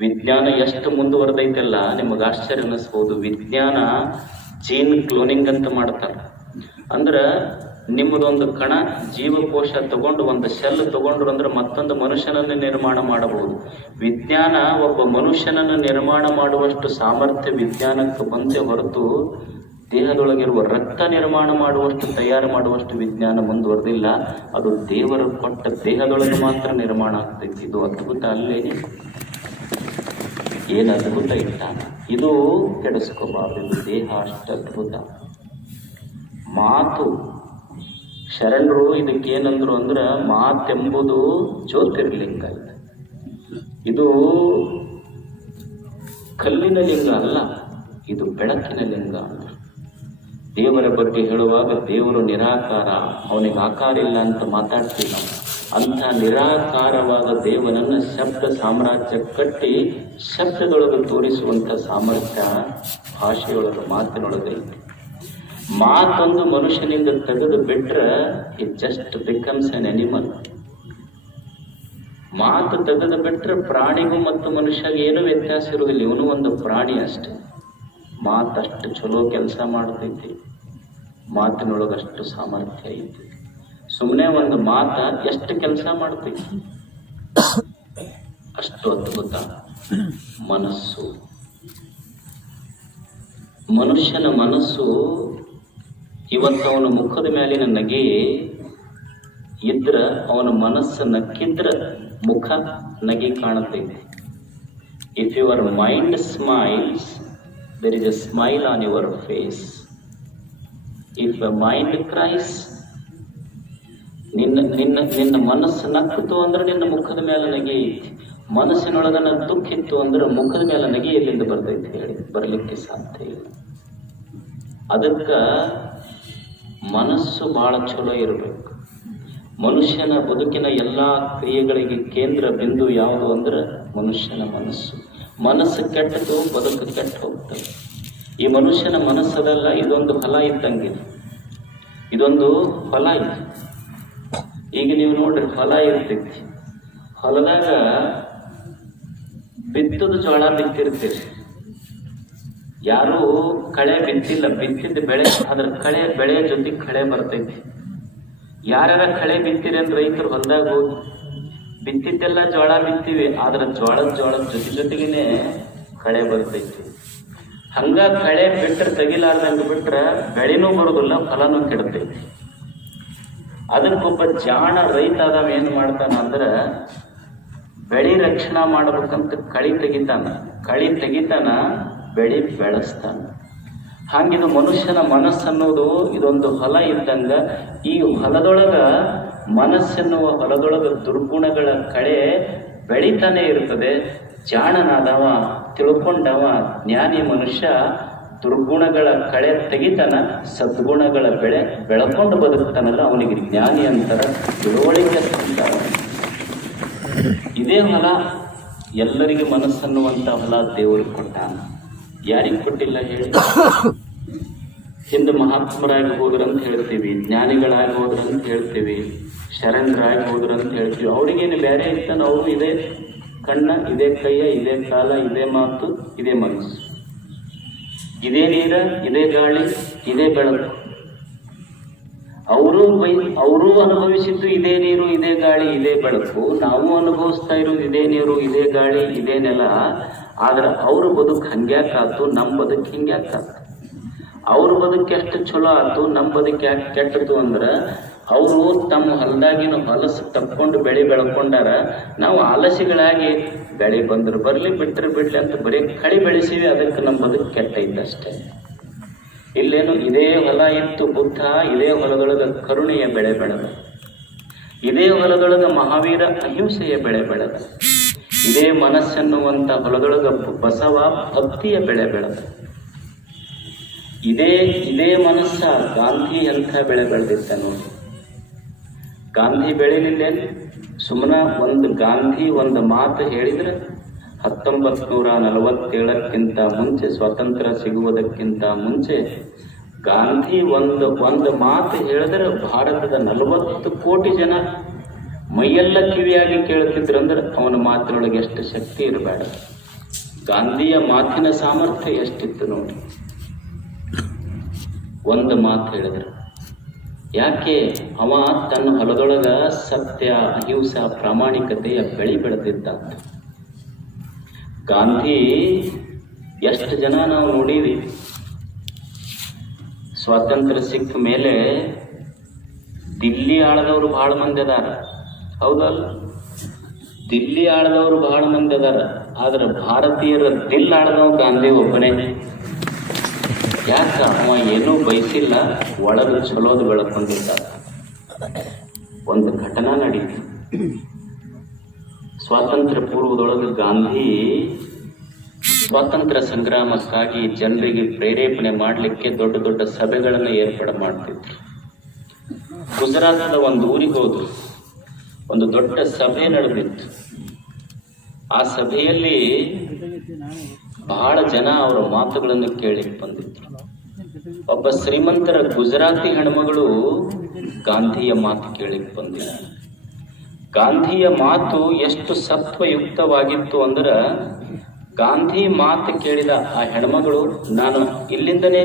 ವಿಜ್ಞಾನ ಎಷ್ಟು ಮುಂದುವರೆದೈತಲ್ಲ, ನಿಮಗೆ ಆಶ್ಚರ್ಯ ಅನ್ನಿಸ್ಬೋದು ವಿಜ್ಞಾನ ಜೀನ್ ಕ್ಲೋನಿಂಗ್ ಅಂತ ಮಾಡ್ತಾರೆ. ಅಂದ್ರೆ ನಿಮ್ಮದೊಂದು ಕಣ ಜೀವಕೋಶ ತಗೊಂಡು ಒಂದು ಶೆಲ್ ತಗೊಂಡ್ರು ಅಂದ್ರೆ ಮತ್ತೊಂದು ಮನುಷ್ಯನನ್ನು ನಿರ್ಮಾಣ ಮಾಡಬಹುದು. ವಿಜ್ಞಾನ ಒಬ್ಬ ಮನುಷ್ಯನನ್ನು ನಿರ್ಮಾಣ ಮಾಡುವಷ್ಟು ಸಾಮರ್ಥ್ಯ ವಿಜ್ಞಾನಕ್ಕೆ ಬಂದೇ ಹೊರತು ದೇಹದೊಳಗಿರುವ ರಕ್ತ ನಿರ್ಮಾಣ ಮಾಡುವಷ್ಟು, ತಯಾರು ಮಾಡುವಷ್ಟು ವಿಜ್ಞಾನ ಮುಂದುವರೆದಿಲ್ಲ. ಅದು ದೇವರು ಕೊಟ್ಟ ದೇಹದೊಳಗೆ ಮಾತ್ರ ನಿರ್ಮಾಣ ಆಗ್ತೈತಿ. ಇದು ಅದ್ಭುತ ಅಲ್ಲೇನೆ. ಏನು ಅದ್ಭುತ ಇಟ್ಟಾನ ಇದು ಕೆಡಿಸ್ಕೋಬಾರ್ದು, ಇದು ದೇಹ ಅಷ್ಟು ಅದ್ಭುತ. ಮಾತು. ಶರಣರು ಇದಕ್ಕೇನಂದ್ರು ಅಂದ್ರೆ ಮಾತೆಂಬುದು ಜ್ಯೋತಿರ್ಲಿಂಗ ಇದು. ಇದು ಕಲ್ಲಿನ ಲಿಂಗ ಅಲ್ಲ, ಇದು ಬೆಳಕಿನ ಲಿಂಗ ಅಂತ. ದೇವರ ಬಗ್ಗೆ ಹೇಳುವಾಗ ದೇವರು ನಿರಾಕಾರ, ಅವನಿಗೆ ಆಕಾರ ಇಲ್ಲ ಅಂತ ಮಾತಾಡ್ತೀವಿ ನಾವು. ಅಂಥ ನಿರಾಕಾರವಾದ ದೇವನನ್ನ ಶಬ್ದ ಸಾಮ್ರಾಜ್ಯ ಕಟ್ಟಿ ಶಬ್ದದೊಳಗೆ ತೋರಿಸುವಂಥ ಸಾಮರ್ಥ್ಯ ಭಾಷೆಯೊಳಗೆ, ಮಾತಿನೊಳಗೆ ಐತಿ. ಮಾತೊಂದು ಮನುಷ್ಯನಿಂದ ತೆಗೆದು ಬಿಟ್ರೆ it just becomes an animal ಮಾತು ತೆಗೆದು ಬಿಟ್ರೆ ಪ್ರಾಣಿಗೂ ಮತ್ತು ಮನುಷ್ಯಗೆ ಏನೂ ವ್ಯತ್ಯಾಸ ಇರುವುದಿಲ್ಲ. ಇವನು ಒಂದು ಪ್ರಾಣಿ ಅಷ್ಟೆ. ಮಾತಷ್ಟು ಚಲೋ ಕೆಲಸ ಮಾಡ್ತೈತಿ. ಮಾತಿನೊಳಗಷ್ಟು ಸಾಮರ್ಥ್ಯ ಐತಿ. ಸುಮ್ಮನೆ ಒಂದು ಮಾತ ಎಷ್ಟು ಕೆಲಸ ಮಾಡ್ತೀವಿ? ಅಷ್ಟು ಅದ್ಭುತ. ಮನಸ್ಸು. ಮನುಷ್ಯನ ಮನಸ್ಸು ಇವತ್ತು ಅವನ ಮುಖದ ಮೇಲಿನ ನಗೆ ಇದ್ರ ಅವನ ಮನಸ್ಸು ನಕ್ಕಿದ್ರ ಮುಖ ನಗೆ ಕಾಣುತ್ತೆ. If your mind smiles there is a smile on your face if a mind cries ನಿನ್ನ ನಿನ್ನ ನಿನ್ನ ಮನಸ್ಸು ನಕ್ಕಿತು ಅಂದ್ರೆ ನಿನ್ನ ಮುಖದ ಮೇಲೆ ನಗೆ ಐತಿ. ಮನಸ್ಸಿನೊಳಗನ ದುಃಖ ಇತ್ತು ಅಂದ್ರೆ ಮುಖದ ಮೇಲೆ ನಗೆ ಎಲ್ಲಿಂದ ಬರ್ತೈತಿ ಹೇಳಿ. ಬರ್ಲಿಕ್ಕೆ ಸಾಧ್ಯ ಇಲ್ಲ. ಅದಕ್ಕ ಮನಸ್ಸು ಬಹಳ ಚಲೋ ಇರಬೇಕು. ಮನುಷ್ಯನ ಬದುಕಿನ ಎಲ್ಲ ಕ್ರಿಯೆಗಳಿಗೆ ಕೇಂದ್ರ ಬಿಂದು ಯಾವುದು ಅಂದ್ರೆ ಮನುಷ್ಯನ ಮನಸ್ಸು. ಮನಸ್ಸು ಕೆಟ್ಟದು ಬದುಕು ಕೆಟ್ಟ ಹೋಗ್ತದೆ. ಈ ಮನುಷ್ಯನ ಮನಸ್ಸದಲ್ಲ ಇದೊಂದು ಫಲ ಇದ್ದಂಗಿದೆ. ಇದೊಂದು ಫಲ ಇದೆ. ಈಗ ನೀವು ನೋಡ್ರಿ ಹೊಲ ಇರ್ತೈತಿ. ಹೊಲದಾಗ ಬಿತ್ತದ ಜೋಳ ಬಿತ್ತಿರ್ತೀರಿ. ಯಾರು ಕಳೆ ಬಿತ್ತಿಲ್ಲ. ಬಿತ್ತಿದ್ದ ಬೆಳೆ, ಅದ್ರ ಕಳೆ, ಬೆಳೆ ಜೊತೆ ಕಳೆ ಬರ್ತೈತಿ. ಯಾರ್ಯಾರ ಕಳೆ ಬಿತ್ತೀರಿ ಅಂದ್ರೆ ರೈತರು ಹೊಲದಾಗ ಹೋಗಿ ಬಿತ್ತಿದ್ದೆಲ್ಲ ಜೋಳ ಬಿತ್ತೀವಿ, ಆದ್ರ ಜೋಳದ ಜೋಳದ ಜೊತೆ ಜೊತೆಗೇನೆ ಕಳೆ ಬರ್ತೈತಿ. ಹಂಗ ಕಳೆ ಬಿಟ್ಟರೆ ತೆಗಿಲಾರ್ದಂಗ ಬಿಟ್ರೆ ಬೆಳೆನೂ ಬರೋದಿಲ್ಲ ಫಲನೂ ಕೆಡ್ತೈತಿ. ಅದಕ್ಕೊಬ್ಬ ಜಾಣ ರೈತ ಅದಾವ ಏನ್ ಮಾಡ್ತಾನ ಅಂದ್ರ ಬೆಳಿ ರಕ್ಷಣಾ ಮಾಡ್ಬೇಕಂತ ಕಳಿ ತೆಗಿತಾನ. ಕಳಿ ತೆಗಿತಾನ, ಬೆಳಿ ಬೆಳೆಸ್ತಾನ. ಹಾಗಿದು ಮನುಷ್ಯನ ಮನಸ್ಸನ್ನೋದು ಇದೊಂದು ಹೊಲ ಇದ್ದಂಗ, ಈ ಹೊಲದೊಳಗ ಮನಸ್ಸೆನ್ನುವ ಹೊಲದೊಳಗ ದುರ್ಗುಣಗಳ ಕಳೆ ಬೆಳಿತಾನೆ ಇರ್ತದೆ. ಜಾಣನಾದವ, ತಿಳ್ಕೊಂಡವ, ಜ್ಞಾನಿ ಮನುಷ್ಯ ದುರ್ಗುಣಗಳ ಕಳೆ ತೆಗಿತಾನ, ಸದ್ಗುಣಗಳ ಬೆಳೆ ಬೆಳಕೊಂಡು ಬದುಕ್ತಾನಲ್ಲ ಅವನಿಗೆ ಜ್ಞಾನಿ ಅಂತಾರ ತಿಳುವಳಿಕೆ ಇದೇ ಹೊಲ ಎಲ್ಲರಿಗೆ ಮನಸ್ಸನ್ನುವಂಥ ಹೊಲ ದೇವರಿಗೆ ಕೊಟ್ಟಾನ. ಯಾರಿಗೆ ಕೊಟ್ಟಿಲ್ಲ ಹೇಳಿ? ಹಿಂದೆ ಮಹಾತ್ಮರಾಗಿ ಹೋದ್ರಂತ ಹೇಳ್ತೀವಿ, ಜ್ಞಾನಿಗಳಾಗಿ ಹೋದ್ರಂತ ಹೇಳ್ತೀವಿ, ಶರಣರಾಗಿ ಹೋದ್ರಂತ ಹೇಳ್ತೀವಿ. ಅವ್ರಿಗೇನು ಬೇರೆ ಇತ್ತ ನಾವು ಇದೇ ಕಣ್ಣ, ಇದೇ ಕೈಯ, ಇದೇ ಕಾಲ, ಇದೇ ಮಾತು, ಇದೇ ಮನಸ್ಸು. ಇದೇ ನೀರ, ಇದೇ ಗಾಳಿ, ಇದೇ ಬೆಳಕು. ಅವರು ಅವರು ಅನುಭವಿಸಿದ್ದು ಇದೇ ನೀರು, ಇದೇ ಗಾಳಿ, ಇದೇ ಬೆಳಕು. ನಾವು ಅನುಭವಿಸ್ತಾ ಇರೋದು ಇದೇ ನೀರು, ಇದೇ ಗಾಳಿ, ಇದೇ ನೆಲ. ಆದ್ರೆ ಅವ್ರ ಬದುಕು ಹಂಗ್ಯಾಕಾತು ನಮ್ಮ ಬದುಕು ಹಿಂಗ್ಯಾಕಾತು ಅವ್ರ ಬದುಕು ಎಷ್ಟು ಚಲೋ ಆತು ನಮ್ಮ ಬದುಕು ಯಾಕೆ ಕೆಟ್ಟದ್ದು ಅಂದ್ರೆ, ಅವರು ತಮ್ಮ ಹೊಲದಾಗಿನ ಹೊಲಸು ತಕ್ಕೊಂಡು ಬೆಳೆ ಬೆಳ್ಕೊಂಡಾರ, ನಾವು ಆಲಸಿಗಳಾಗಿ ಬೆಳೆ ಬಂದ್ರೆ ಬರ್ಲಿ, ಬಿಟ್ರೆ ಬಿಡ್ಲಿ ಅಂತ ಬರೀ ಕಳಿ ಬೆಳೆಸಿವಿ, ಅದಕ್ಕೆ ನಮ್ಮ ಬದುಕು ಕೆಟ್ಟೈತೆ ಅಷ್ಟೇ. ಇಲ್ಲೇನು ಇದೇ ಹೊಲ ಇತ್ತು ಬುದ್ಧ, ಇದೇ ಹೊಲದೊಳಗ ಕರುಣೆಯ ಬೆಳೆ ಬೆಳೆದ. ಇದೇ ಹೊಲದೊಳಗ ಮಹಾವೀರ ಅಹಿಂಸೆಯ ಬೆಳೆ ಬೆಳೆದ. ಇದೇ ಮನಸ್ಸನ್ನುವಂಥ ಹೊಲದೊಳಗ ಬಸವ ಭಕ್ತಿಯ ಬೆಳೆ ಬೆಳೆದ. ಇದೇ ಇದೇ ಮನಸ್ಸ ಗಾಂಧಿ ಅಂತ ಬೆಳೆ ಬೆಳೆದಿತ್ತ ನೋಡಿ ಗಾಂಧಿ ಬೆಳಿಲಿಲ್ಲೇನು ಸುಮ್ಮನ ಒಂದು ಗಾಂಧಿ ಒಂದು ಮಾತು ಹೇಳಿದ್ರೆ ಹತ್ತೊಂಬತ್ತು ನೂರ ನಲವತ್ತೇಳಕ್ಕಿಂತ ಮುಂಚೆ, ಸ್ವಾತಂತ್ರ್ಯ ಸಿಗುವುದಕ್ಕಿಂತ ಮುಂಚೆ ಗಾಂಧಿ ಒಂದು ಒಂದು ಮಾತು ಹೇಳಿದ್ರೆ ಭಾರತದ ನಲವತ್ತು ಕೋಟಿ ಜನ ಮೈಯೆಲ್ಲ ಕಿವಿಯಾಗಿ ಕೇಳ್ತಿದ್ರಂದ್ರೆ ಅವನ ಮಾತಿನೊಳಗೆ ಎಷ್ಟು ಶಕ್ತಿ ಇರಬೇಡ. ಗಾಂಧಿಯ ಮಾತಿನ ಸಾಮರ್ಥ್ಯ ಎಷ್ಟಿತ್ತು ನೋಡಿ. ಒಂದು ಮಾತು ಹೇಳಿದ್ರು. ಯಾಕೆ? ಅವ ತನ್ನ ಹೊಲದೊಳಗ ಸತ್ಯ, ಅಹಿಂಸಾ, ಪ್ರಾಮಾಣಿಕತೆಯ ಬೆಳಿ ಬೆಳೆದಿದ್ದ ಗಾಂಧಿ, ಎಷ್ಟು ಜನ ನಾವು ನೋಡೀವಿ ಸ್ವಾತಂತ್ರ್ಯ ಸಿಕ್ಕ ಮೇಲೆ ದಿಲ್ಲಿ ಆಳದವರು ಬಹಳ ಮಂದಿ ಅದಾರ. ಹೌದಲ್ಲ? ದಿಲ್ಲಿ ಆಳದವರು ಬಹಳ ಮಂದಿ ಅದಾರ. ಆದ್ರೆ ಭಾರತೀಯರ ದಿಲ್ ಆಳದವ ಗಾಂಧಿ ಒಬ್ಬನೇ. ಯಾಕ ಅವ ಏನೂ ಬಯಸಿಲ್ಲ ಒಳಗೆ ಚಲೋದು ಬೆಳಕೊಂಡಿದ್ದ. ಒಂದು ಘಟನಾ ನಡೀತು. ಸ್ವಾತಂತ್ರ್ಯ ಪೂರ್ವದೊಳಗೆ ಗಾಂಧಿ ಸ್ವಾತಂತ್ರ್ಯ ಸಂಗ್ರಾಮಕ್ಕಾಗಿ ಜನರಿಗೆ ಪ್ರೇರೇಪಣೆ ಮಾಡಲಿಕ್ಕೆ ದೊಡ್ಡ ದೊಡ್ಡ ಸಭೆಗಳನ್ನು ಏರ್ಪಾಡು ಮಾಡ್ತಿದ್ರು. ಗುಜರಾತದ ಒಂದು ಊರಿಗೆ ಹೋದ್ರು. ಒಂದು ದೊಡ್ಡ ಸಭೆ ನಡೆದಿತ್ತು. ಆ ಸಭೆಯಲ್ಲಿ ಬಹಳ ಜನ ಅವರ ಮಾತುಗಳನ್ನು ಕೇಳಿ ಬಂದಿದ್ರು. ಒಬ್ಬ ಶ್ರೀಮಂತರ ಗುಜರಾತಿ ಹೆಣ್ಮಗಳು ಗಾಂಧಿಯ ಮಾತು ಕೇಳಿ ಬಂದಿಲ್ಲ ಗಾಂಧಿಯ ಮಾತು ಎಷ್ಟು ಸತ್ವಯುಕ್ತವಾಗಿತ್ತು ಅಂದ್ರೆ ಗಾಂಧಿ ಮಾತು ಕೇಳಿದ ಆ ಹೆಣ್ಮಗಳು, ನಾನು ಇಲ್ಲಿಂದನೇ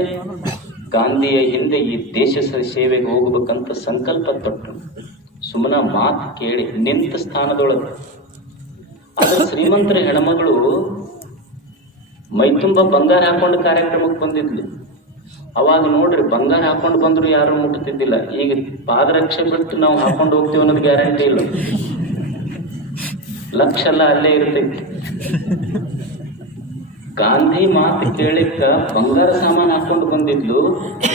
ಗಾಂಧಿಯ ಹಿಂದೆ ಈ ದೇಶ ಸೇವೆಗೆ ಹೋಗ್ಬೇಕಂತ ಸಂಕಲ್ಪ ತೊಟ್ಟರು ಸುಮ್ಮನ ಮಾತು ಕೇಳಿ ನಿಂತ ಸ್ಥಾನದೊಳಗೆ. ಆದ್ರೆ ಶ್ರೀಮಂತರ ಹೆಣ್ಮಗಳು ಮೈತುಂಬ ಬಂಗಾರ ಹಾಕೊಂಡು ಕಾರ್ಯಕ್ರಮಕ್ಕೆ ಬಂದಿದ್ಲು. ಅವಾಗ ನೋಡ್ರಿ, ಬಂಗಾರ ಹಾಕೊಂಡು ಬಂದ್ರು ಯಾರು ಮುಟ್ತಿದ್ದಿಲ್ಲ. ಈಗ ಪಾದರಕ್ಷೆ ಬಿಟ್ಟು ನಾವು ಹಾಕೊಂಡು ಹೋಗ್ತೀವಿ ಅನ್ನೋದು ಗ್ಯಾರಂಟಿ ಇಲ್ಲ. ಲಕ್ಷ ಎಲ್ಲ ಅಲ್ಲೇ ಇರ್ತೈತಿ. ಗಾಂಧಿ ಮಾತು ಕೇಳಿಕ್ಕ ಬಂಗಾರ ಸಾಮಾನು ಹಾಕೊಂಡು ಬಂದಿದ್ಲು.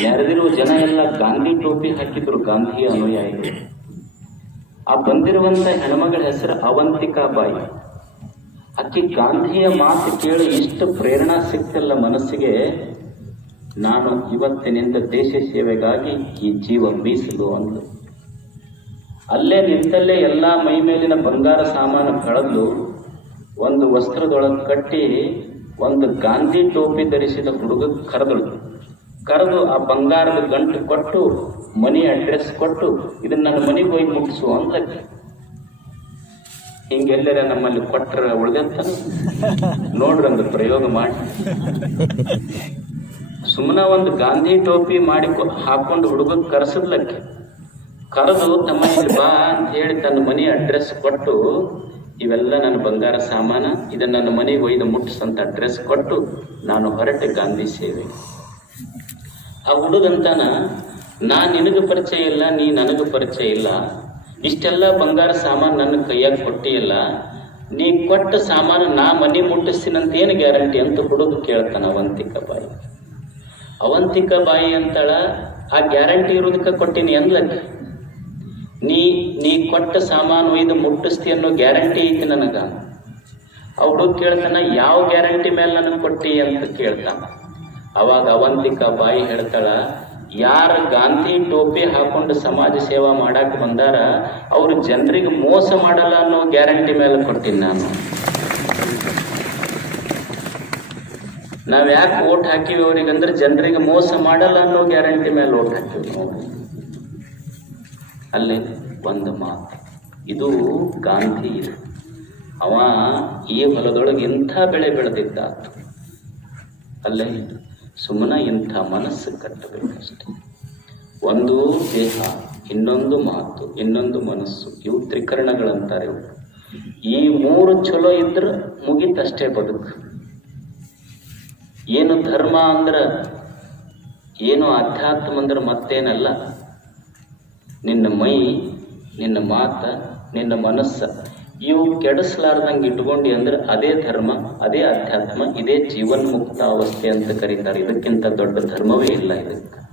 ನೆರೆದಿರೋ ಜನ ಎಲ್ಲ ಗಾಂಧಿ ಟೋಪಿ ಹಾಕಿದ್ರು, ಗಾಂಧಿ ಅನುಯಾಯಿಗಳು. ಆ ಬಂದಿರುವಂತ ಹೆಣ್ಮಗಳ ಹೆಸರು ಅವಂತಿಕಾ ಬಾಯಿ. ಆಕಿ ಗಾಂಧಿಯ ಮಾತು ಕೇಳಿ ಇಷ್ಟು ಪ್ರೇರಣಾ ಸಿಕ್ತಲ್ಲ ಮನಸ್ಸಿಗೆ ನಾನು ಇವತ್ತಿನಿಂದ ದೇಶ ಸೇವೆಗಾಗಿ ಈ ಜೀವ ಮೀಸಲು ಅಂದ್ಲು. ಅಲ್ಲೇ ನಿಂತಲ್ಲೇ ಎಲ್ಲ ಮೈ ಮೇಲಿನ ಬಂಗಾರ ಸಾಮಾನು ಕಳೆದು ಒಂದು ವಸ್ತ್ರದೊಳಗೆ ಕಟ್ಟಿ ಒಂದು ಗಾಂಧಿ ಟೋಪಿ ಧರಿಸಿದ ಹುಡುಗ ಕರೆದಳು. ಕರೆದು ಆ ಬಂಗಾರದ ಗಂಟು ಕೊಟ್ಟು ಮನಿ ಅಡ್ರೆಸ್ ಕೊಟ್ಟು, ಇದನ್ನ ನನ್ನ ಮನೆಗೆ ಹೋಗಿ ಮುಟ್ಟಿಸು ಅಂತ ಹಿಂಗೆಲ್ಲರ ನಮ್ಮಲ್ಲಿ ಕೊಟ್ಟರೆ ಉಳ್ದಂತ ನೋಡ್ರಿ ಒಂದು ಪ್ರಯೋಗ ಮಾಡಿ. ಸುಮ್ಮನ ಒಂದು ಗಾಂಧಿ ಟೋಪಿ ಮಾಡಿ ಹಾಕೊಂಡು ಹುಡುಗ ಕರೆಸದ್ಲಕ್ಕೆ ಕರೆದು ಇಲ್ಲಿ ಬಾ ಅಂತ ಹೇಳಿ ತನ್ನ ಮನೆ ಅಡ್ರೆಸ್ ಕೊಟ್ಟು, ಇವೆಲ್ಲ ನನ್ನ ಬಂಗಾರ ಸಾಮಾನ, ಇದನ್ನ ನನ್ನ ಮನೆಗೆ ಒಯ್ದು ಮುಟ್ಟಿಸಂತ ಅಡ್ರೆಸ್ ಕೊಟ್ಟು ನಾನು ಹೊರಟೆ ಗಾಂಧಿ ಸೇವೆ. ಆ ಹುಡುಗಂತಾನ ನಾ ನಿನಗೆ ಪರಿಚಯ ಇಲ್ಲ, ನೀ ನನಗೆ ಪರಿಚಯ ಇಲ್ಲ. ಇಷ್ಟೆಲ್ಲ ಬಂಗಾರ ಸಾಮಾನು ನನ್ನ ಕೈಯಾಗ ಕೊಟ್ಟಿಯಲ್ಲ, ನೀ ಕೊಟ್ಟ ಸಾಮಾನು ನಾ ಮನೆ ಮುಟ್ಟಿಸ್ತೀನಂತ ಏನು ಗ್ಯಾರಂಟಿ ಅಂತ ಹುಡುಗ ಕೇಳ್ತಾನೆ ಅವಂತಿಕ ಬಾಯಿ. ಅವಂತಿಕ ಬಾಯಿ ಅಂತಳ ಆ ಗ್ಯಾರಂಟಿ ಇರೋದಕ್ಕೆ ಕೊಟ್ಟಿನಿ ಅಂದ್ಲಕ್ಕೆ. ನೀ ನೀ ಕೊಟ್ಟ ಸಾಮಾನು ಇದು ಮುಟ್ಟಿಸ್ತಿ ಅನ್ನೋ ಗ್ಯಾರಂಟಿ ಐತಿ ನನಗ. ಆ ಹುಡುಗ ಕೇಳ್ತಾನ, ಯಾವ ಗ್ಯಾರಂಟಿ ಮೇಲೆ ನನಗೆ ಕೊಟ್ಟಿ ಅಂತ ಕೇಳ್ತಾನ. ಅವಾಗ ಅವಂತಿಕ ಬಾಯಿ ಹೇಳ್ತಾಳ ಯಾರ ಗಾಂಧಿ ಟೋಪಿ ಹಾಕೊಂಡು ಸಮಾಜ ಸೇವಾ ಮಾಡಕ್ಕೆ ಬಂದಾರ, ಅವರು ಜನರಿಗೆ ಮೋಸ ಮಾಡಲ್ಲ ಅನ್ನೋ ಗ್ಯಾರಂಟಿ ಮೇಲೆ ಕೊಡ್ತೀನಿ ನಾನು. ನಾವ್ ಯಾಕೆ ಓಟ್ ಹಾಕಿವಿ ಅವ್ರಿಗೆ ಅಂದ್ರೆ ಜನರಿಗೆ ಮೋಸ ಮಾಡಲ್ಲ ಅನ್ನೋ ಗ್ಯಾರಂಟಿ ಮೇಲೆ ಓಟ್ ಹಾಕಿವಿ ಅಲ್ಲೇ ಒಂದು ಮಾತು, ಇದು ಗಾಂಧಿ ಅವ ಈ ಹೊಲದೊಳಗೆ ಇಂಥ ಬೆಳೆ ಬೆಳೆದಿದ್ದ ಅಲ್ಲೇ ಅಲ್ಲೇ ಸುಮ್ಮನ ಇಂಥ ಮನಸ್ಸು ಕಟ್ಟಬೇಕಷ್ಟೆ. ಒಂದು ದೇಹ, ಇನ್ನೊಂದು ಮಾತು, ಇನ್ನೊಂದು ಮನಸ್ಸು, ಇವು ತ್ರಿಕರಣಗಳಂತಾರೆ ಇವು. ಈ ಮೂರು ಚಲೋ ಇದ್ರೆ ಮುಗಿತಷ್ಟೇ ಬದುಕು. ಏನು ಧರ್ಮ ಅಂದ್ರೆ, ಏನು ಅಧ್ಯಾತ್ಮ ಅಂದ್ರೆ ಮತ್ತೇನಲ್ಲ. ನಿನ್ನ ಮೈ, ನಿನ್ನ ಮಾತ, ನಿನ್ನ ಮನಸ್ಸ ಇವು ಕೆಡಿಸ್ಲಾರ್ದಂಗೆ ಇಟ್ಕೊಂಡಿ ಅಂದ್ರೆ ಅದೇ ಧರ್ಮ, ಅದೇ ಅಧ್ಯಾತ್ಮ, ಇದೇ ಜೀವನ್ಮುಕ್ತ ಅವಸ್ಥೆ ಅಂತ ಕರೀತಾರೆ. ಇದಕ್ಕಿಂತ ದೊಡ್ಡ ಧರ್ಮವೇ ಇಲ್ಲ ಇದಕ್ಕೆ.